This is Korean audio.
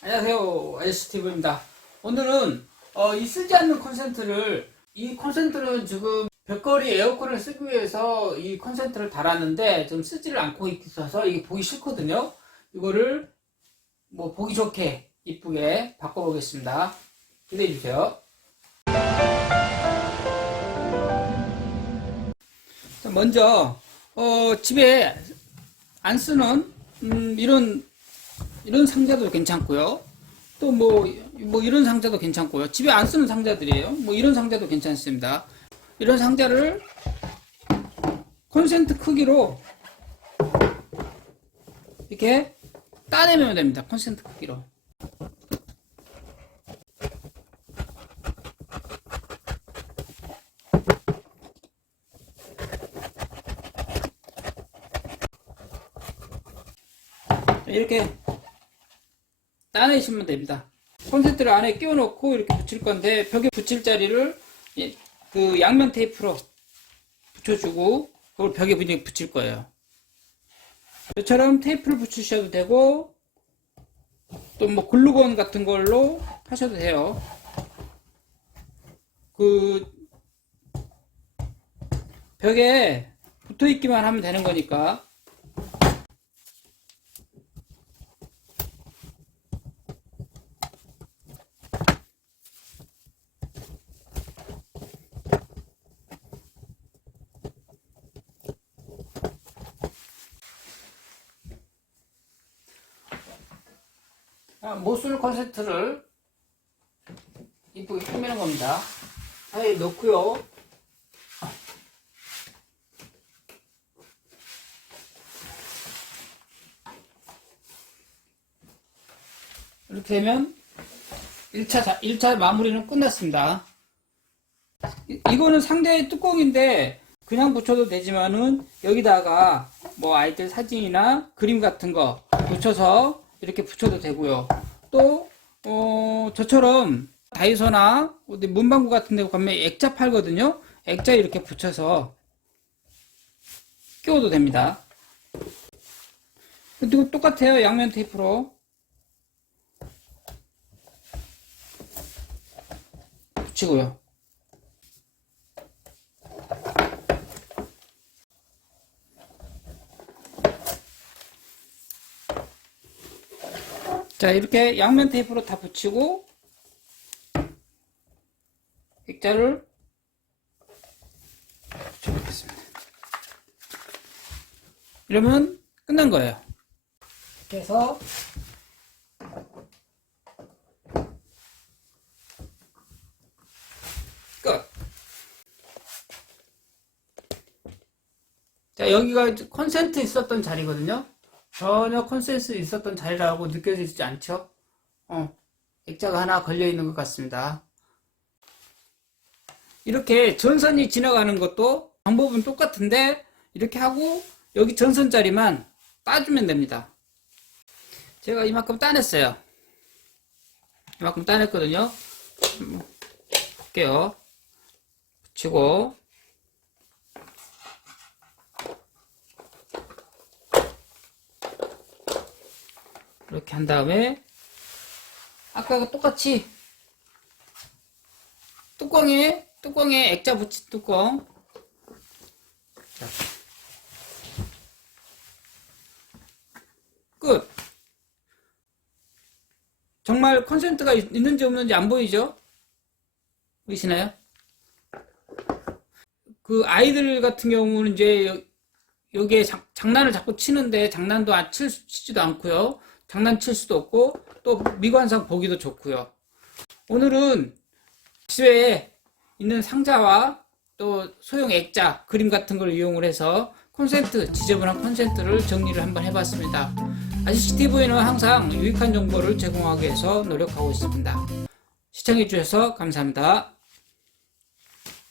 안녕하세요. 아저씨TV입니다. 오늘은 어, 이 쓰지 않는 콘센트를 이 콘센트는 지금 벽걸이 에어컨을 쓰기 위해서 이 콘센트를 달았는데 좀 쓰지를 않고 있어서 이게 보기 싫거든요. 이거를 뭐 보기 좋게 이쁘게 바꿔보겠습니다. 기대해 주세요. 자, 먼저 어, 집에 안 쓰는 음, 이런 이런 상자도 괜찮고요. 또 뭐 뭐 이런 상자도 괜찮고요. 집에 안 쓰는 상자들이에요. 뭐 이런 상자도 괜찮습니다. 이런 상자를 콘센트 크기로 이렇게 따내면 됩니다. 콘센트 크기로. 이렇게 따내시면 됩니다. 콘센트를 안에 끼워 넣고 이렇게 붙일 건데 벽에 붙일 자리를 예, 그 양면 테이프로 붙여주고 그걸 벽에 붙일 거예요. 이처럼 테이프를 붙이셔도 되고 또 뭐 글루건 같은 걸로 하셔도 돼요. 그 벽에 붙어 있기만 하면 되는 거니까 아, 못쓸 콘센트를 이쁘게 꾸미는 겁니다. 사이에 넣고요. 이렇게 되면 1차, 자, 1차 마무리는 끝났습니다. 이, 이거는 상대의 뚜껑인데 그냥 붙여도 되지만은 여기다가 뭐 아이들 사진이나 그림 같은 거 붙여서 이렇게 붙여도 되고요. 또, 어, 저처럼 다이소나 어디 문방구 같은 데 가면 액자 팔거든요. 액자 이렇게 붙여서 끼워도 됩니다. 그리고 똑같아요. 양면 테이프로. 붙이고요. 자, 이렇게 양면 테이프로 다 붙이고, 액자를 붙여보겠습니다. 이러면 끝난 거예요. 이렇게 해서, 끝. 자, 여기가 콘센트 있었던 자리거든요. 전혀 컨센스 있었던 자리라고 느껴지지 않죠? 어, 액자가 하나 걸려 있는 것 같습니다. 이렇게 전선이 지나가는 것도 방법은 똑같은데 이렇게 하고 여기 전선 자리만 따주면 됩니다. 제가 이만큼 따냈어요. 이만큼 따냈거든요. 음, 볼게요. 붙이고 이렇게 한 다음에 아까가 똑같이 뚜껑에 뚜껑에 액자 붙인 뚜껑 자. 끝 정말 컨센트가 있- 있는지 없는지 안 보이죠? 보이시나요? 그 아이들 같은 경우는 이제 여- 여기에 자- 장난을 자꾸 치는데 장난도 안 칠, 치지도 않고요. 장난칠 수도 없고 또 미관상 보기도 좋고요. 오늘은 집에 있는 상자와 또 소형 액자, 그림 같은 걸 이용을 해서 콘센트, 지저분한 콘센트를 정리를 한번 해봤습니다. 아저씨 TV는 항상 유익한 정보를 제공하기 위해서 노력하고 있습니다. 시청해주셔서 감사합니다.